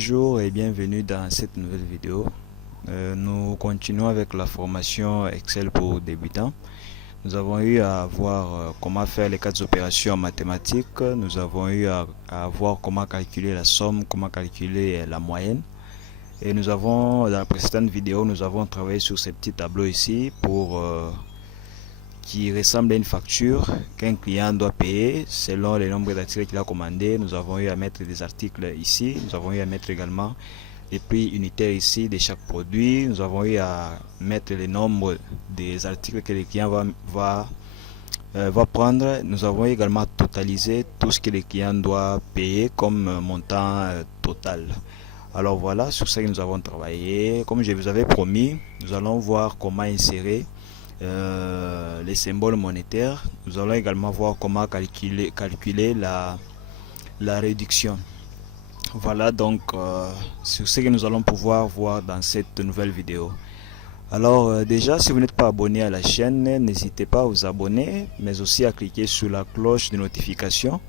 Bonjour et bienvenue dans cette nouvelle vidéo. Nous continuons avec la formation Excel pour débutants. Nous avons eu à voir comment faire les 4 opérations en mathématiques. Nous avons eu à voir comment calculer la somme, comment calculer la moyenne. Et nous avons, dans la précédente vidéo, nous avons travaillé sur ces petits tableaux ici pour qui ressemble à une facture qu'un client doit payer selon les nombres d'articles qu'il a commandé. Nous avons eu à mettre des articles ici, nous avons eu à mettre également les prix unitaires ici de chaque produit, nous avons eu à mettre les nombres des articles que le client va prendre. Nous avons également totalisé tout ce que le client doit payer comme montant total. Alors voilà, sur ça que nous avons travaillé. Comme je vous avais promis, nous allons voir comment insérer les symboles monétaires. Nous allons également voir comment calculer la réduction. Voilà donc sur ce que nous allons pouvoir voir dans cette nouvelle vidéo. Alors déjà, si vous n'êtes pas abonné à la chaîne, n'hésitez pas à vous abonner, mais aussi à cliquer sur la cloche de notification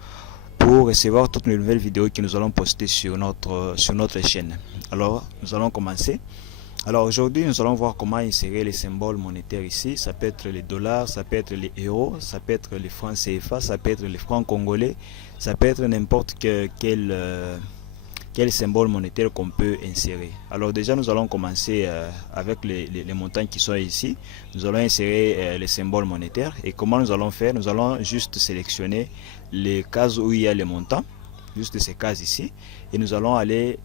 pour recevoir toutes les nouvelles vidéos que nous allons poster sur notre chaîne. Alors nous allons commencer. Alors aujourd'hui, nous allons voir comment insérer les symboles monétaires ici. Ça peut être les dollars, ça peut être les euros, ça peut être les francs CFA, ça peut être les francs congolais, ça peut être n'importe quel symbole monétaire qu'on peut insérer. Alors déjà, nous allons commencer avec les montants qui sont ici. Nous allons insérer les symboles monétaires. Et comment nous allons faire? Nous allons juste sélectionner les cases où il y a les montants, juste ces cases ici. Et nous allons aller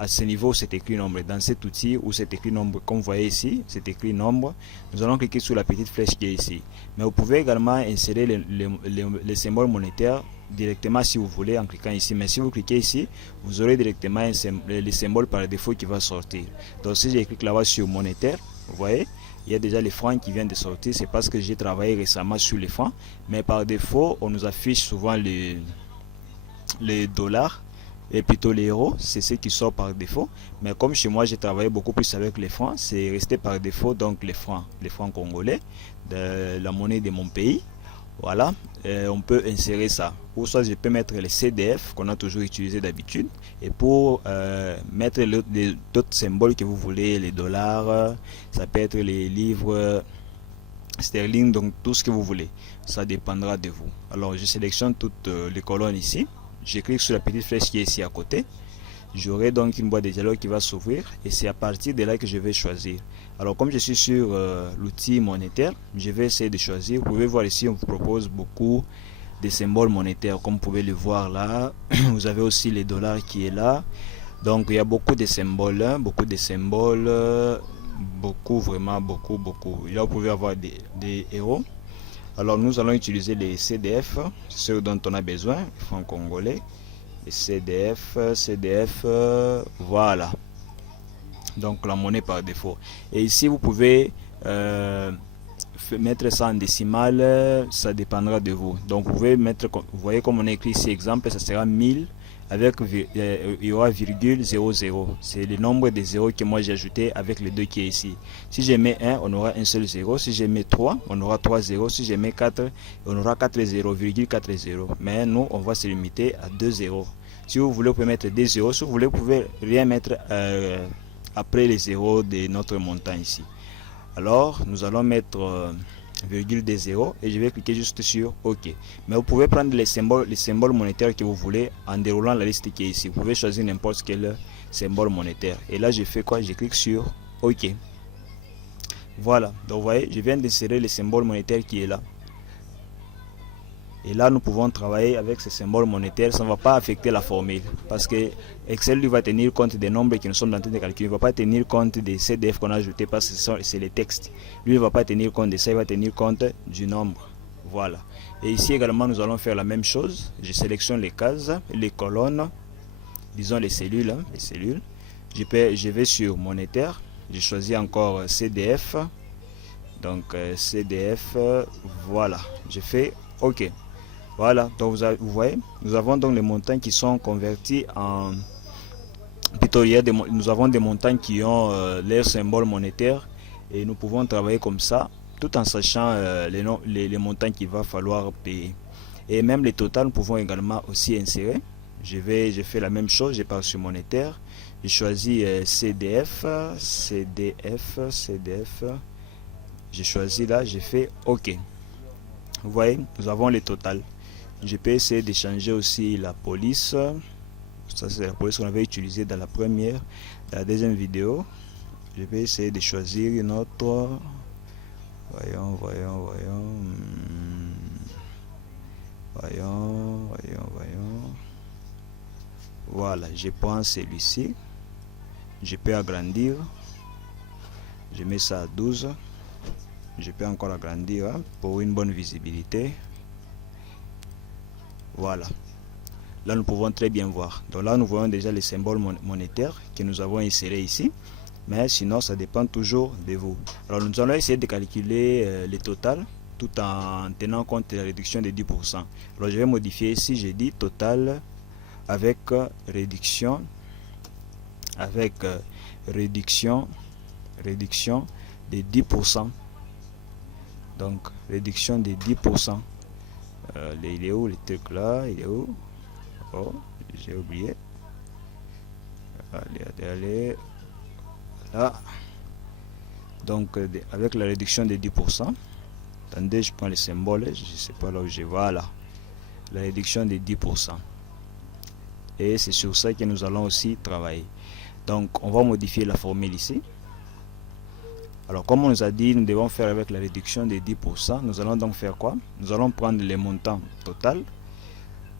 à ce niveau, c'est écrit nombre. Dans cet outil où c'est écrit nombre, comme vous voyez ici, c'est écrit nombre, nous allons cliquer sur la petite flèche qui est ici. Mais vous pouvez également insérer les symboles monétaires directement si vous voulez en cliquant ici. Mais si vous cliquez ici, vous aurez directement les symboles par défaut qui va sortir. Donc si je clique là-bas sur monétaire, vous voyez, il y a déjà les francs qui viennent de sortir. C'est parce que j'ai travaillé récemment sur les francs. Mais par défaut, on nous affiche souvent les dollars. Et plutôt les euros, c'est ce qui sort par défaut. Mais comme chez moi, j'ai travaillé beaucoup plus avec les francs, c'est resté par défaut donc les francs congolais, de la monnaie de mon pays. Voilà, on peut insérer ça. Ou soit je peux mettre les CDF qu'on a toujours utilisé d'habitude. Et pour mettre d'autres symboles que vous voulez, les dollars, ça peut être les livres sterling, donc tout ce que vous voulez. Ça dépendra de vous. Alors je sélectionne toutes les colonnes ici. Je clique sur la petite flèche qui est ici à côté. J'aurai donc une boîte de dialogue qui va s'ouvrir et c'est à partir de là que je vais choisir. Alors comme je suis sur l'outil monétaire, je vais essayer de choisir. Vous pouvez voir ici, on vous propose beaucoup de symboles monétaires comme vous pouvez le voir là. Vous avez aussi les dollars qui est là. Donc il y a beaucoup de symboles, beaucoup, vraiment beaucoup. Là vous pouvez avoir des euros. Alors nous allons utiliser les CDF, c'est ce dont on a besoin, les francs congolais, les CDF, voilà. Donc la monnaie par défaut. Et ici vous pouvez mettre ça en décimale, ça dépendra de vous. Donc vous pouvez mettre, vous voyez comme on a écrit ici exemple, ça sera 1000 avec il y aura virgule 00. C'est le nombre de zéros que moi j'ai ajouté avec les deux qui est ici. Si je mets 1, on aura un seul 0. Si je mets 3, on aura 3 0. Si je mets 4, on aura 4 0, virgule 4 0. Mais nous, on va se limiter à 2 0. Si vous voulez, vous pouvez mettre des 0. Si vous voulez, vous pouvez rien mettre après les 0 de notre montant ici. Alors, nous allons mettre virgule des 0 et je vais cliquer juste sur OK. Mais vous pouvez prendre les symboles monétaires que vous voulez en déroulant la liste qui est ici. Vous pouvez choisir n'importe quel symbole monétaire. Et là, je fais quoi? Je clique sur OK. Voilà. Donc, vous voyez, je viens d'insérer le symbole monétaire qui est là. Et là, nous pouvons travailler avec ces symboles monétaires. Ça ne va pas affecter la formule. Parce que Excel lui va tenir compte des nombres que nous sommes en train de calculer. Il ne va pas tenir compte des CDF qu'on a ajoutés parce que c'est les textes. Lui ne va pas tenir compte de ça. Il va tenir compte du nombre. Voilà. Et ici également, nous allons faire la même chose. Je sélectionne les cases, les colonnes. Disons les cellules. Je vais sur monétaire. Je choisis encore CDF. Donc CDF. Voilà. Je fais OK. Voilà, donc vous voyez, nous avons donc les montants qui sont convertis en... Plutôt, nous avons des montants qui ont leur symbole monétaire et nous pouvons travailler comme ça, tout en sachant les montants qu'il va falloir payer. Et même les totals, nous pouvons également aussi insérer. je fais la même chose, je pars sur monétaire, je choisis CDF, j'ai choisi là, j'ai fait OK. Vous voyez, nous avons le total. Je peux essayer de changer aussi la police. Ça, c'est la police qu'on avait utilisée dans la deuxième vidéo. Je vais essayer de choisir une autre. Voyons. Voilà, je prends celui-ci. Je peux agrandir. Je mets ça à 12. Je peux encore agrandir hein, pour une bonne visibilité. Voilà. Là, nous pouvons très bien voir. Donc là, nous voyons déjà les symboles monétaires que nous avons insérés ici. Mais sinon, ça dépend toujours de vous. Alors, nous allons essayer de calculer le total tout en tenant compte de la réduction de 10%. Alors, je vais modifier ici. J'ai dit total avec réduction de 10%. Donc, réduction de 10%. Il est où le truc là? Il est où? Oh, j'ai oublié. Allez. Là. Donc, avec la réduction de 10%. Attendez, je prends les symboles. Je ne sais pas là où je vais. Là. La réduction de 10%. Et c'est sur ça que nous allons aussi travailler. Donc, on va modifier la formule ici. Alors, comme on nous a dit, nous devons faire avec la réduction de 10%. Nous allons donc faire quoi? Nous allons prendre les montants total.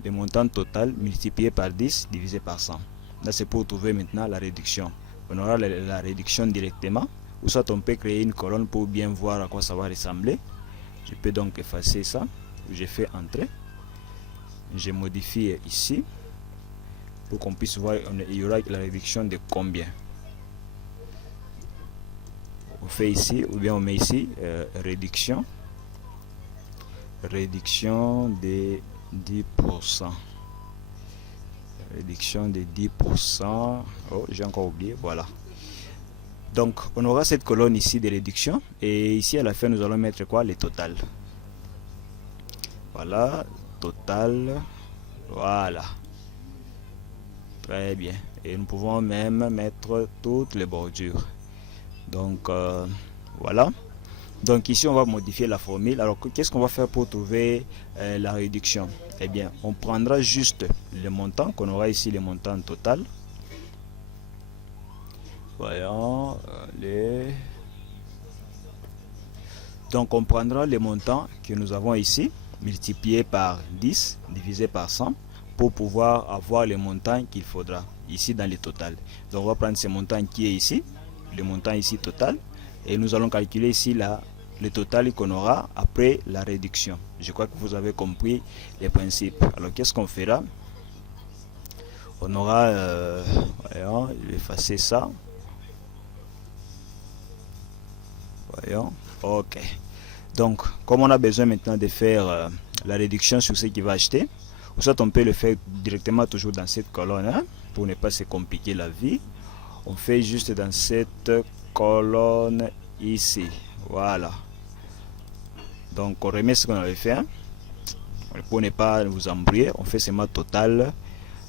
Le montant total multiplié par 10 divisé par 100. Là, c'est pour trouver maintenant la réduction. On aura la réduction directement. Ou soit on peut créer une colonne pour bien voir à quoi ça va ressembler. Je peux donc effacer ça. J'ai fait entrer. Je modifie ici. Pour qu'on puisse voir, il y aura la réduction de combien. On fait ici, ou bien on met ici, réduction de 10%. Réduction de 10%. Oh, j'ai encore oublié, voilà. Donc, on aura cette colonne ici de réduction. Et ici, à la fin, nous allons mettre quoi? Le total. Voilà, total. Voilà. Très bien. Et nous pouvons même mettre toutes les bordures. Donc, voilà. Donc ici, on va modifier la formule. Alors, qu'est-ce qu'on va faire pour trouver la réduction? Eh bien, on prendra juste le montant, qu'on aura ici le montant total. Voyons, allez. Donc, on prendra le montant que nous avons ici, multiplié par 10, divisé par 100, pour pouvoir avoir le montant qu'il faudra, ici dans le total. Donc, on va prendre ce montant qui est ici, le montant ici total, et nous allons calculer ici le total qu'on aura après la réduction. Je crois que vous avez compris les principes. Alors, qu'est-ce qu'on fera? On aura, voyons, je vais effacer ça. Voyons, ok. Donc, comme on a besoin maintenant de faire la réduction sur ce qui va acheter, ou soit on peut le faire directement toujours dans cette colonne, hein, pour ne pas se compliquer la vie. On fait juste dans cette colonne ici. Voilà. Donc, on remet ce qu'on avait fait. Hein. Pour ne pas vous embrouiller, on fait seulement total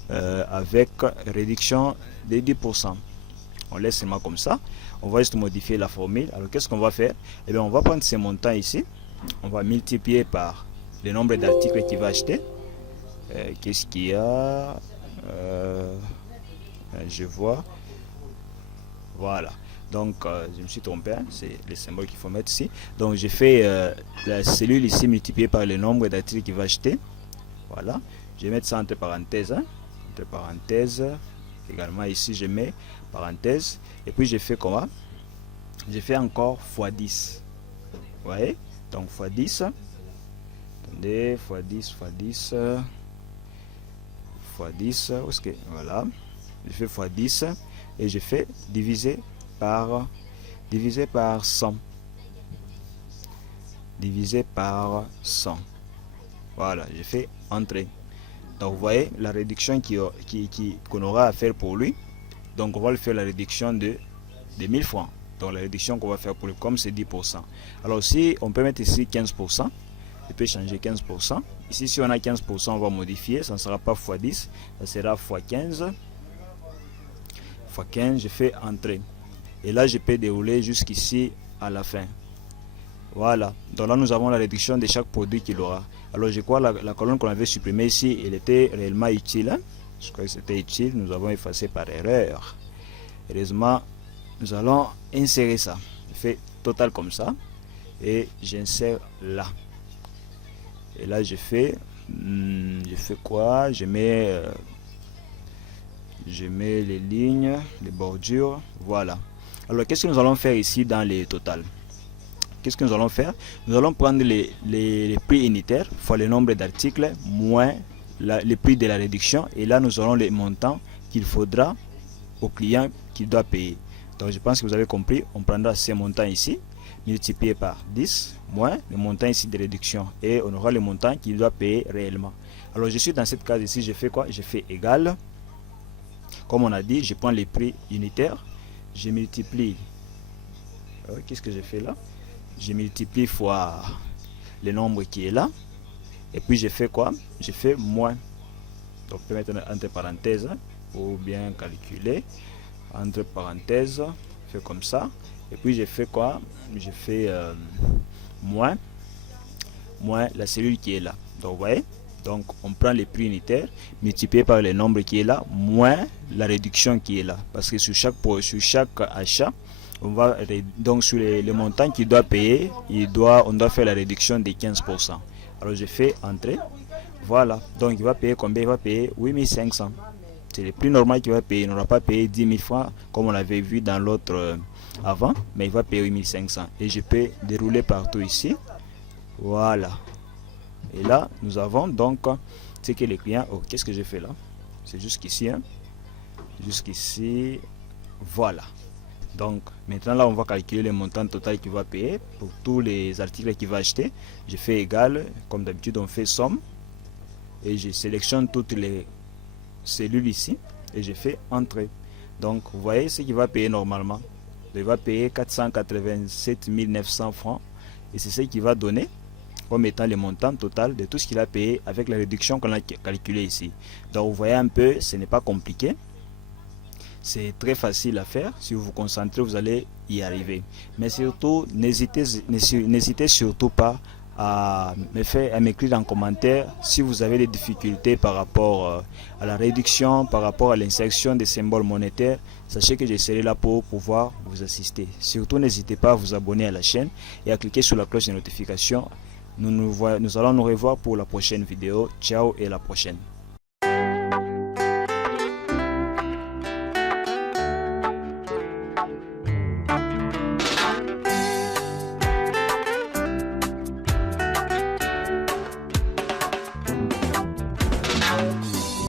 avec réduction de 10%. On laisse seulement comme ça. On va juste modifier la formule. Alors, qu'est-ce qu'on va faire? Eh bien, on va prendre ces montants ici. On va multiplier par le nombre d'articles qu'il va acheter. Qu'est-ce qu'il y a? Je vois. Voilà. Donc, je me suis trompé. Hein? C'est les symboles qu'il faut mettre ici. Donc, j'ai fait la cellule ici multipliée par le nombre d'articles qu'il va acheter. Voilà. Je vais mettre ça entre parenthèses. Hein? Entre parenthèses. Également, ici, je mets parenthèse. Et puis, j'ai fait comment? J'ai fait encore x10. Vous voyez? Donc, x10. Attendez, x10, x10. x10. Où est-ce que... Voilà. Je fais x10. Et je fais diviser par 100. Divisé par 100. Voilà, j'ai fait entrer. Donc vous voyez la réduction qu'on aura à faire pour lui. Donc on va le faire la réduction de 1000 francs. Donc la réduction qu'on va faire pour lui, comme c'est 10%. Alors si on peut mettre ici 15%. je peux changer 15%. Ici, si on a 15%, on va modifier, ça ne sera pas x10, ça sera x15. x15, je fais entrée. Et là, je peux dérouler jusqu'ici à la fin. Voilà, donc là nous avons la réduction de chaque produit qu'il aura. Alors je crois la colonne qu'on avait supprimée ici, elle était réellement utile. Je crois que c'était utile, nous avons effacé par erreur. Heureusement, nous allons insérer ça. Je fais total comme ça et j'insère là. Et là je fais quoi? Je mets les lignes, les bordures, voilà. Alors qu'est-ce que nous allons faire ici dans les totales? Qu'est-ce que nous allons faire? Nous allons prendre les prix unitaires fois le nombre d'articles moins le prix de la réduction, et là nous aurons les montants qu'il faudra au client qui doit payer. Donc je pense que vous avez compris, on prendra ces montants ici multiplié par 10 moins le montant ici de réduction, et on aura le montant qu'il doit payer réellement. Alors je suis dans cette case ici, je fais quoi? Je fais égal, comme on a dit, je prends les prix unitaires, je multiplie, qu'est-ce que j'ai fait là? Je multiplie fois le nombre qui est là, et puis je fais quoi? Je fais moins. Donc je peux mettre entre parenthèses pour bien calculer, entre parenthèses, je fais comme ça, et puis je fais quoi? Je fais moins la cellule qui est là. Donc vous voyez, donc on prend les prix unitaires multiplié par le nombre qui est là moins la réduction qui est là, parce que sur chaque achat, on va donc sur le montant qu'il doit payer, on doit faire la réduction de 15%. Alors je fais entrée, voilà, donc il va payer combien? Il va payer 8500. C'est le prix normal qu'il va payer. Il n'aura pas payé 10 000 francs comme on l'avait vu dans l'autre avant, mais il va payer 8500. Et je peux dérouler partout ici, voilà. Et là nous avons donc ce que les clients, qu'est-ce que j'ai fait là? C'est jusqu'ici, jusqu'ici, voilà. Donc maintenant là on va calculer le montant total qu'il va payer pour tous les articles qu'il va acheter. Je fais égal, comme d'habitude on fait somme, et je sélectionne toutes les cellules ici et je fais entrée. Donc vous voyez ce qu'il va payer normalement. Il va payer 487 900 francs, et c'est ce qui va donner comme étant le montant total de tout ce qu'il a payé avec la réduction qu'on a calculée ici. Donc vous voyez un peu, ce n'est pas compliqué. C'est très facile à faire. Si vous vous concentrez, vous allez y arriver. Mais surtout, n'hésitez surtout pas à m'écrire en commentaire si vous avez des difficultés par rapport à la réduction, par rapport à l'insertion des symboles monétaires. Sachez que je serai là pour pouvoir vous assister. Surtout, n'hésitez pas à vous abonner à la chaîne et à cliquer sur la cloche de notification. Nous allons nous revoir pour la prochaine vidéo. Ciao et à la prochaine.